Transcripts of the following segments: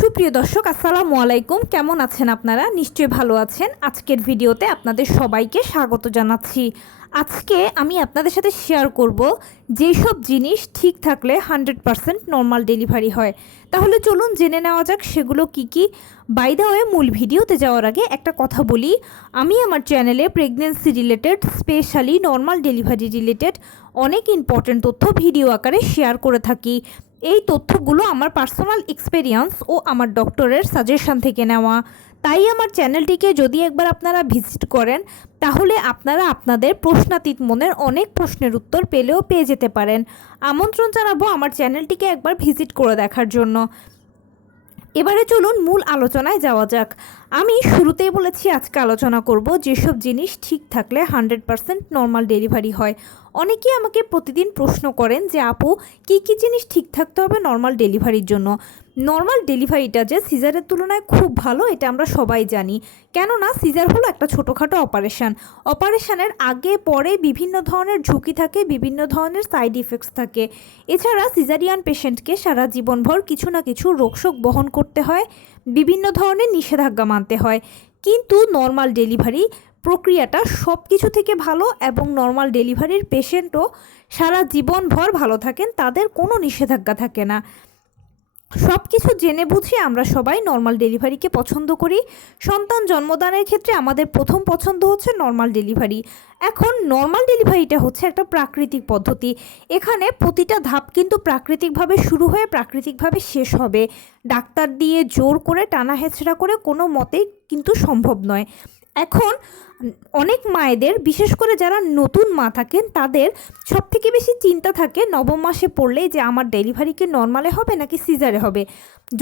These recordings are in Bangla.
সুপ্রিয় দর্শক আসসালামু আলাইকুম, কেমন আছেন আপনারা? নিশ্চয়ই ভালো আছেন। আজকের ভিডিওতে আপনাদের সবাইকে স্বাগত জানাচ্ছি। আজকে আমি আপনাদের সাথে শেয়ার করব যেসব জিনিস ঠিক থাকলে 100% নর্মাল ডেলিভারি হয়। তাহলে চলুন জেনে নেওয়া যাক সেগুলো কি কি। বাই দ্য ওয়ে, মূল ভিডিওতে যাওয়ার আগে একটা কথা বলি, আমি আমার চ্যানেলে pregnancy related, specially normal delivery related অনেক ইম্পর্টেন্ট তথ্য ভিডিও আকারে শেয়ার করে থাকি। এই তথ্যগুলো আমার পার্সোনাল এক্সপেরিয়েন্স ও আমার ডক্টরের সাজেশন থেকে নেওয়া। তাই আমার চ্যানেলটিকে যদি একবার আপনারা ভিজিট করেন, তাহলে আপনারা আপনাদের প্রশ্নাতীত মনের অনেক প্রশ্নের উত্তর পেয়ে যেতে পারেন। আমন্ত্রণ জানাবো আমার চ্যানেলটিকে একবার ভিজিট করে দেখার জন্য। এবারে চলুন মূল আলোচনায় যাওয়া যাক। আমি শুরুতেই বলেছি আজকে আলোচনা করব যেসব জিনিস ঠিক থাকলে 100% নর্মাল ডেলিভারি হয়। অনেকেই আমাকে প্রতিদিন প্রশ্ন করেন যে আপু, কি কি জিনিস ঠিক থাকতে হবে নর্মাল ডেলিভারির জন্য। নর্মাল ডেলিভারিটা যে সিজারের তুলনায় খুব ভালো, এটা আমরা সবাই জানি। কেননা সিজার হলো একটা ছোটোখাটো অপারেশনের আগে পরে বিভিন্ন ধরনের ঝুঁকি থাকে, বিভিন্ন ধরনের সাইড ইফেক্টস থাকে। এছাড়া সিজারিয়ান পেশেন্টকে সারা জীবনভর কিছু না কিছু রোগশোক বহন করতে হয়, বিভিন্ন ধরনের নিষেধাজ্ঞা মানতে হয়। কিন্তু নর্মাল ডেলিভারি প্রক্রিয়াটা সব কিছু থেকে ভালো, এবং নর্মাল ডেলিভারির পেশেন্টও সারা জীবনভর ভালো থাকেন, তাদের কোনো নিষেধাজ্ঞা থাকে না। সব কিছু জেনে বুঝে আমরা সবাই নর্মাল ডেলিভারিকে পছন্দ করি। সন্তান জন্মদানের ক্ষেত্রে আমাদের প্রথম পছন্দ হচ্ছে নর্মাল ডেলিভারি। এখন নর্মাল ডেলিভারিটা হচ্ছে একটা প্রাকৃতিক পদ্ধতি। এখানে প্রতিটা ধাপ কিন্তু প্রাকৃতিকভাবে শুরু হয়ে প্রাকৃতিকভাবে শেষ হবে। ডাক্তার দিয়ে জোর করে টানা হেঁচড়া করে কোনো মতেই কিন্তু সম্ভব নয়। এখন অনেক মায়েদের, বিশেষ করে যারা নতুন মা থাকেন, তাদের সবথেকে বেশি চিন্তা থাকে নবম মাসে পড়লেই যে আমার ডেলিভারি কি নর্মালে হবে নাকি সিজারে হবে।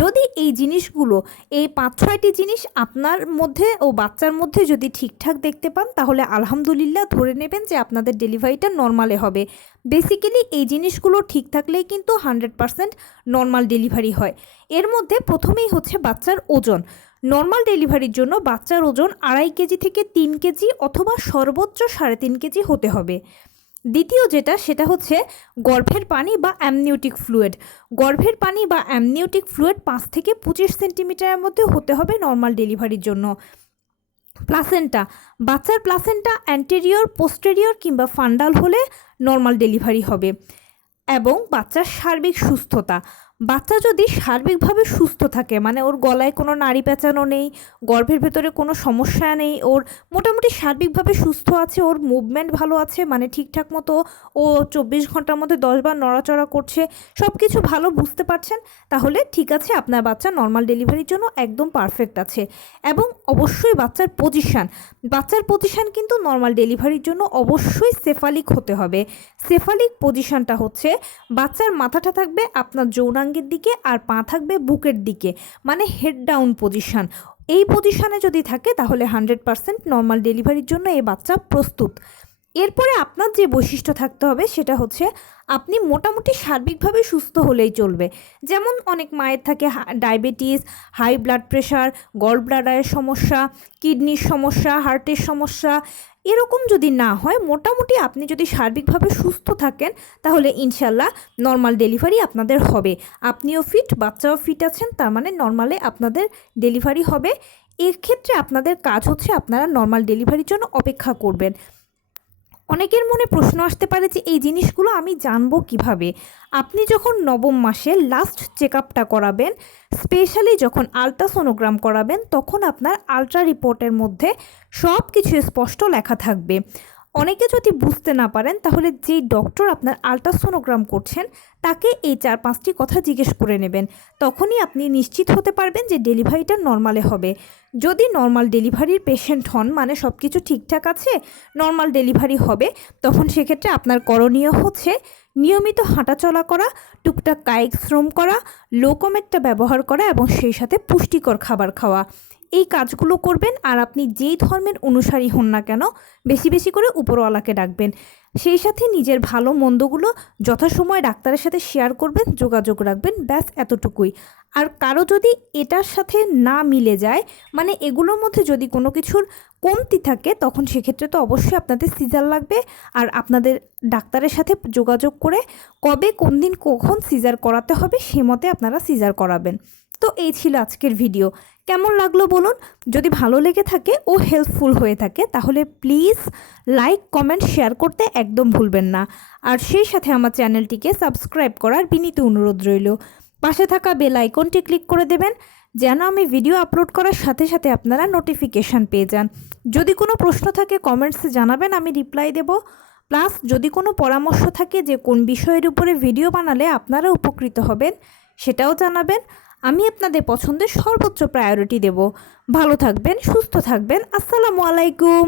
যদি এই জিনিসগুলো, এই 5-6টি জিনিস আপনার মধ্যে ও বাচ্চার মধ্যে যদি ঠিকঠাক দেখতে পান, তাহলে আলহামদুলিল্লাহ ধরে নেবেন যে আপনাদের ডেলিভারিটা নর্মালে হবে। বেসিক্যালি এই জিনিসগুলো ঠিক থাকলেই কিন্তু 100% নর্মাল ডেলিভারি হয়। এর মধ্যে প্রথমেই হচ্ছে বাচ্চার ওজন। নর্মাল ডেলিভারির জন্য বাচ্চার ওজন 2.5 কেজি থেকে 3 কেজি অথবা সর্বোচ্চ 3.5 কেজি হতে হবে। দ্বিতীয় সেটা হচ্ছে গর্ভের পানি বা অ্যামনিওটিক ফ্লুইড। গর্ভের পানি বা অ্যামনিওটিক ফ্লুইড 5 থেকে 25 সেন্টিমিটারের মধ্যে হতে হবে নর্মাল ডেলিভারির জন্য। প্লাসেন্টা, বাচ্চার প্লাসেন্টা অ্যান্টেরিয়র, পোস্টেরিয়র কিংবা ফান্ডাল হলে নর্মাল ডেলিভারি হবে। এবং বাচ্চার সার্বিক সুস্থতা, বাচ্চা যদি সার্বিকভাবে সুস্থ থাকে, মানে ওর গলায় কোনো নাড়ি পেঁচানো নেই, গর্ভের ভেতরে কোনো সমস্যা নেই, ওর মোটামুটি সার্বিকভাবে সুস্থ আছে, ওর মুভমেন্ট ভালো আছে, মানে ঠিকঠাক মতো ও 24 ঘন্টার মধ্যে 10 বার নড়াচড়া করছে, সব কিছু ভালো বুঝতে পারছেন, তাহলে ঠিক আছে, আপনার বাচ্চা নর্মাল ডেলিভারির জন্য একদম পারফেক্ট আছে। এবং অবশ্যই বাচ্চার পজিশান কিন্তু নর্মাল ডেলিভারির জন্য অবশ্যই সেফালিক হতে হবে। সেফালিক পজিশানটা হচ্ছে বাচ্চার মাথাটা থাকবে আপনার যৌনাঙ্গের দিকে আর পা থাকবে বুকের দিকে, মানে হেড ডাউন পজিশান। এই পজিশানে যদি থাকে তাহলে 100% নর্মাল ডেলিভারির জন্য এই বাচ্চা প্রস্তুত। এরপরে আপনার যে বৈশিষ্ট্য থাকতে হবে সেটা হচ্ছে আপনি মোটামুটি সার্বিকভাবে সুস্থ হলেই চলবে। যেমন অনেক মায়ের থাকে ডায়াবেটিস, হাই ব্লাড প্রেশার, গল ব্লাডারের সমস্যা, কিডনির সমস্যা, হার্টের সমস্যা। এরকম যদি না হয়, মোটামুটি আপনি যদি সার্বিকভাবে সুস্থ থাকেন, তাহলে ইনশাল্লাহ নর্মাল ডেলিভারি আপনাদের হবে। আপনিও ফিট, বাচ্চাও ফিট আছেন, তার মানে নর্মালে আপনাদের ডেলিভারি হবে। এক্ষেত্রে আপনাদের কাজ হচ্ছে আপনারা নর্মাল ডেলিভারির জন্য অপেক্ষা করবেন। অনেকের মনে প্রশ্ন আসতে পারে যে এই জিনিসগুলো আমি জানবো কিভাবে। আপনি যখন নবম মাসে লাস্ট চেক আপটা করাবেন, স্পেশালি যখন আলট্রাসোনোগ্রাম করাবেন, তখন আপনার আলট্রা রিপোর্টের মধ্যে সব কিছু স্পষ্ট লেখা থাকবে। অনেকে যদি বুঝতে না পারেন, তাহলে যেই ডক্টর আপনার আলট্রাসোনোগ্রাম করছেন তাকে এই 4-5টি কথা জিজ্ঞেস করে নেবেন। তখনই আপনি নিশ্চিত হতে পারবেন যে ডেলিভারিটা নর্মালে হবে। যদি নর্মাল ডেলিভারির পেশেন্ট হন, মানে সব কিছু ঠিকঠাক আছে, নর্মাল ডেলিভারি হবে, তখন সেক্ষেত্রে আপনার করণীয় হচ্ছে নিয়মিত হাঁটাচলা করা, টুকটাক কায়িক শ্রম করা, লোকোমেটটা ব্যবহার করা এবং সেই সাথে পুষ্টিকর খাবার খাওয়া। এই কাজগুলো করবেন। আর আপনি যেই ধর্মের অনুসারী হন না কেন, বেশি বেশি করে উপরওয়ালাকে ডাকবেন। সেই সাথে নিজের ভালো মন্দগুলো যথাসময়ে ডাক্তারের সাথে শেয়ার করবেন, যোগাযোগ রাখবেন, ব্যাস এতটুকুই। আর কারো যদি এটার সাথে না মিলে যায়, মানে এগুলোর মধ্যে যদি কোনো কিছুর কমতি থাকে, তখন সেক্ষেত্রে তো অবশ্যই আপনাদের সিজার লাগবে। আর আপনাদের ডাক্তারের সাথে যোগাযোগ করে কবে, কোন দিন, কখন সিজার করাতে হবে সে মতে আপনারা সিজার করাবেন। তো এই ছিল আজকের ভিডিও। কেমন লাগলো বলুন। যদি ভালো লেগে থাকে ও হেল্পফুল হয়ে থাকে তাহলে প্লিজ লাইক কমেন্ট শেয়ার করতে একদম ভুলবেন না। আর সেই সাথে আমার চ্যানেলটিকে সাবস্ক্রাইব করার বিনীত অনুরোধ রইল। পাশে থাকা বেল আইকনটি ক্লিক করে দেবেন যেন আমি ভিডিও আপলোড করার সাথে সাথে আপনারা নোটিফিকেশান পেয়ে যান। যদি কোনো প্রশ্ন থাকে কমেন্টসে জানাবেন, আমি রিপ্লাই দেব। প্লাস যদি কোনো পরামর্শ থাকে যে কোন বিষয়ের উপরে ভিডিও বানালে আপনারা উপকৃত হবেন সেটাও জানাবেন। আমি আপনাদের পছন্দের সর্বোচ্চ প্রায়োরিটি দেব। ভালো থাকবেন, সুস্থ থাকবেন। আসসালামু আলাইকুম।